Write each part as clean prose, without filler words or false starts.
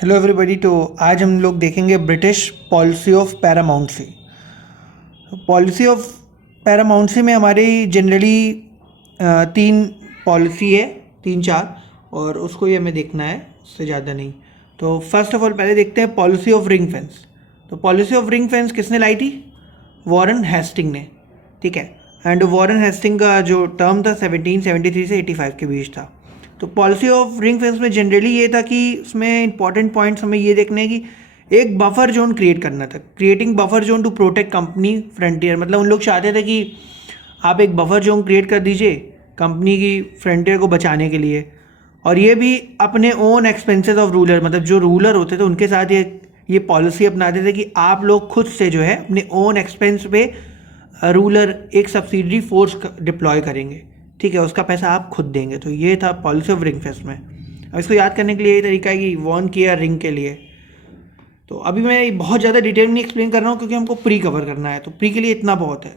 Hello everybody. तो आज हम लोग देखेंगे British policy of paramountcy. Policy of paramountcy में हमारी जनरली तीन पॉलिसी है, तीन चार, और उसको ही हमें देखना है, उससे ज़्यादा नहीं। तो फर्स्ट ऑफ ऑल पहले देखते हैं पॉलिसी ऑफ रिंग फेंस। तो पॉलिसी ऑफ रिंग फेंस किसने लाई थी? वॉरेन हेस्टिंग ने, ठीक है। एंड वॉरेन हेस्टिंग का जो टर्म था 1773 से 85 के बीच था। तो पॉलिसी ऑफ रिंग फेंस में जनरली ये था कि उसमें इंपॉर्टेंट पॉइंट्स हमें ये देखने हैं कि एक बफर जोन क्रिएट करना था, creating buffer zone to protect company frontier. मतलब उन लोग चाहते थे कि आप एक बफर जोन क्रिएट कर दीजिए कंपनी की फ्रंटियर को बचाने के लिए, और ये भी अपने ओन एक्सपेंसेस ऑफ रूलर, मतलब जो रूलर होते थे उनके साथ ये पॉलिसी अपनाते थे कि आप लोग खुद से जो है अपने ओन एक्सपेंस पे रूलर एक सब्सिडरी फोर्स डिप्लॉय करेंगे, ठीक है, उसका पैसा आप खुद देंगे। तो ये था पॉलिसी ऑफ रिंग फेंस में। अब इसको याद करने के लिए यही तरीका है कि वॉन किया रिंग के लिए। तो अभी मैं बहुत ज़्यादा डिटेल में नहीं एक्सप्लेन कर रहा हूँ क्योंकि हमको प्री कवर करना है, तो प्री के लिए इतना बहुत है।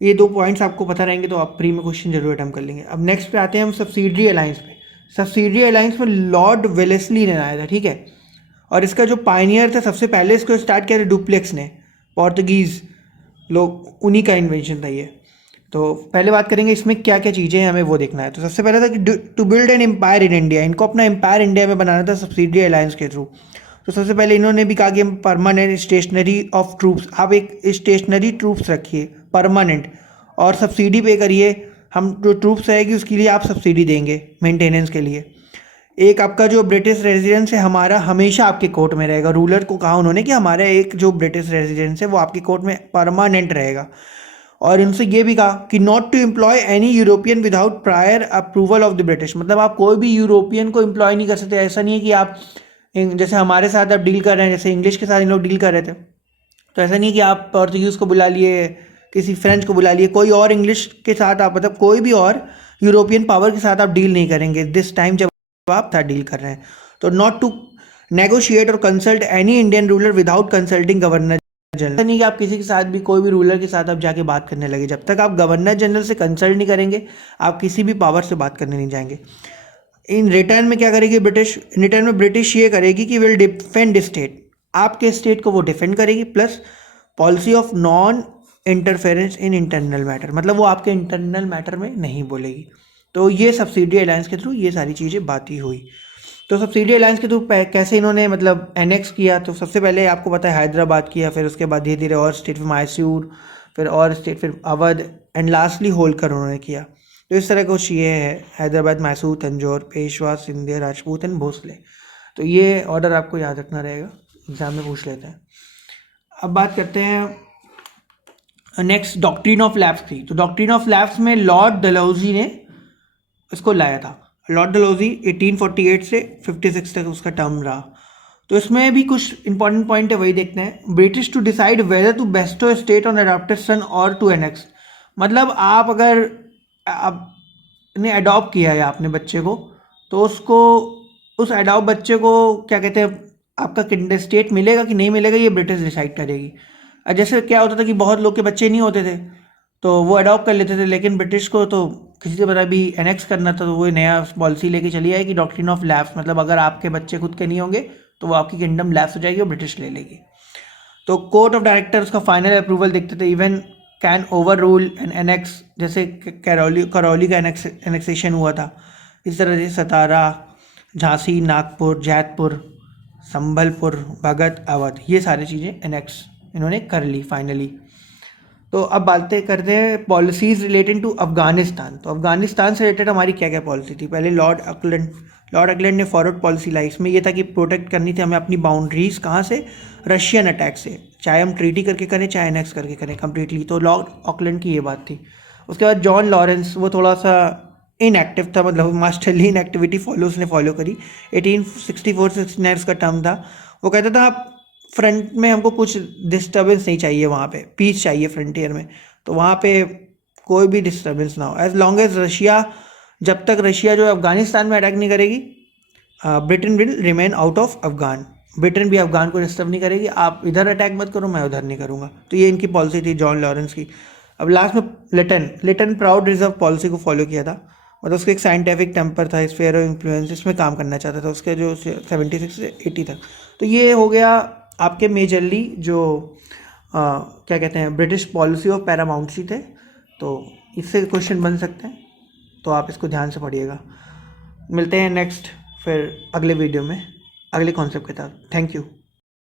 ये दो पॉइंट्स आपको पता रहेंगे तो आप प्री में क्वेश्चन जरूर अटेम्प्ट कर लेंगे। अब नेक्स्ट पे आते हैं हम सब्सिडरी अलायंस पे। सब्सिडरी अलायंस में लॉर्ड वेलेस्ली ने आया था, ठीक है, और इसका जो पायनियर था, सबसे पहले इसको स्टार्ट किया था डुप्लेक्स ने, पोर्तुगीज़ लोग, उन्हीं का इन्वेंशन था ये। तो पहले बात करेंगे इसमें क्या क्या चीज़ें हैं, हमें वो देखना है। तो सबसे पहले था कि to build an empire in India, इनको अपना एम्पायर इंडिया में बनाना था सब्सिडरी अलायंस के थ्रू। तो सबसे पहले इन्होंने भी कहा कि हम परमानेंट स्टेशनरी ऑफ ट्रूप्स, आप एक स्टेशनरी ट्रूप्स रखिए परमानेंट, और सब्सिडी पे करिए, हम जो ट्रूप्स रहेगी उसके लिए आप सब्सिडी देंगे मेंटेनेंस के लिए। एक आपका जो ब्रिटिश रेजिडेंस है हमारा हमेशा आपके कोर्ट में रहेगा। रूलर को कहा उन्होंने कि हमारा एक जो ब्रिटिश रेजिडेंस है वो आपके कोर्ट में परमानेंट रहेगा। और इनसे ये भी कहा कि not to employ any European without prior approval of the British, मतलब आप कोई भी यूरोपियन को एम्प्लॉय नहीं कर सकते। ऐसा नहीं है कि आप जैसे हमारे साथ आप डील कर रहे हैं, जैसे इंग्लिश के साथ इन लोग डील कर रहे थे, तो ऐसा नहीं है कि आप पोर्तुगीज़ को बुला लिए, किसी फ्रेंच को बुला लिए, कोई और इंग्लिश के साथ आप, मतलब कोई भी और यूरोपियन पावर के साथ आप डील नहीं करेंगे दिस टाइम जब आप था डील कर रहे हैं। तो नॉट टू नेगोशिएट और consult any Indian ruler without consulting governor general. ऐसा नहीं कि आप किसी के साथ भी, कोई भी रूलर के साथ आप जाके बात करने लगे, जब तक आप गवर्नर जनरल से कंसल्ट नहीं करेंगे आप किसी भी पावर से बात करने नहीं जाएंगे। इन रिटर्न में क्या करेगी ब्रिटिश? इन रिटर्न में ब्रिटिश ये करेगी कि विल डिफेंड स्टेट, आपके स्टेट को वो डिफेंड करेगी, plus policy of non interference in internal matter, मतलब वो आपके इंटरनल मैटर में नहीं बोलेगी। तो ये सब्सिडी अलायंस के थ्रू ये सारी चीज़ें बात ही हुई। तो सब्सिडी अलायंस के थ्रू कैसे इन्होंने मतलब एनेक्स किया? तो सबसे पहले आपको पता है हैदराबाद किया, फिर उसके बाद धीरे धीरे और स्टेट, फिर मैसूर, फिर और स्टेट, फिर अवध, एंड लास्टली होलकर उन्होंने किया। तो इस तरह कुछ ये है, हैदराबाद, मैसूर, तंजौर, पेशवा, सिंधिया, राजपूत एंड भोसले। तो ये ऑर्डर आपको याद रखना रहेगा, एग्जाम में पूछ लेते हैं। अब बात करते हैं नेक्स्ट डॉक्ट्रिन ऑफ लैप्स की। तो डॉक्ट्रिन ऑफ लैप्स में लॉर्ड डलहौजी ने इसको लाया था। लॉर्ड डलहौजी 1848 से 56 तक उसका टर्म रहा। तो इसमें भी कुछ इंपॉर्टेंट पॉइंट है, वही देखते हैं। British to decide whether to bestow state on adopted son और टू एनेक्स, मतलब आप अगर आपने अडॉप्ट किया है आपने बच्चे को, तो उसको, उस अडॉप्ट बच्चे को क्या कहते हैं, आपका किंडर स्टेट मिलेगा कि नहीं मिलेगा ये ब्रिटिश डिसाइड करेगी। जैसे क्या होता था कि बहुत लोग के बच्चे नहीं होते थे तो वो अडॉप्ट कर लेते थे, लेकिन ब्रिटिश को तो किसी के पता भी एनेक्स करना था, तो वो नया पॉलिसी लेके चली आई कि डॉक्ट्रिन ऑफ लैप्स, मतलब अगर आपके बच्चे खुद के नहीं होंगे तो वो आपकी किंगडम लैप्स हो जाएगी और ब्रिटिश ले लेगी। तो कोर्ट ऑफ डायरेक्टर्स का फाइनल अप्रूवल देखते थे, even can over rule and annex, जैसे करौली का एनेक्सेशन हुआ था, इस तरह से सतारा, झांसी, नागपुर, जैतपुर, संबलपुर, भगत, अवध, ये सारी चीज़ें एनेक्स इन्होंने कर ली फाइनली। तो अब बातें करते हैं पॉलिसीज़ रिलेटेड टू अफगानिस्तान। तो अफगानिस्तान से रिलेटेड हमारी क्या क्या पॉलिसी थी? पहले लॉर्ड अकलैंड ने फॉरवर्ड पॉलिसी लाई। इसमें यह था कि प्रोटेक्ट करनी थी हमें अपनी बाउंड्रीज कहाँ से? रशियन अटैक से, चाहे हम ट्रीटी करके करें चाहे एनेक्स करके करें कम्प्लीटली। तो लॉर्ड ऑकलैंड की ये बात थी। उसके बाद जॉन लॉरेंस, वो थोड़ा सा इनएक्टिव था, मतलब मास्टरली इनएक्टिविटी उसने फॉलो करी। 1864-69 उसका टर्म था। वो कहता था आप फ्रंट में, हमको कुछ डिस्टर्बेंस नहीं चाहिए, वहाँ पे पीस चाहिए फ्रंटियर में, तो वहाँ पे कोई भी डिस्टर्बेंस ना हो, एज लॉन्ग एज रशिया, जब तक रशिया जो अफगानिस्तान में अटैक नहीं करेगी, Britain will remain out of Afghan. Britain भी अफगान को डिस्टर्ब नहीं करेगी, आप इधर अटैक मत करो, मैं उधर नहीं करूँगा। तो ये इनकी पॉलिसी थी जॉन लॉरेंस की। अब लास्ट में लिटन प्राउड रिजर्व पॉलिसी को फॉलो किया था। मतलब उसका एक साइंटिफिक टेम्पर था, स्फीयर ऑफ इन्फ्लुएंस, इसमें काम करना चाहता था, उसके जो 76 से 80 तक। तो ये हो गया आपके मेजरली जो क्या कहते हैं ब्रिटिश पॉलिसी ऑफ पैरामाउंटसी थे। तो इससे क्वेश्चन बन सकते हैं, तो आप इसको ध्यान से पढ़िएगा। मिलते हैं नेक्स्ट फिर अगले वीडियो में अगले कॉन्सेप्ट के साथ। Thank you.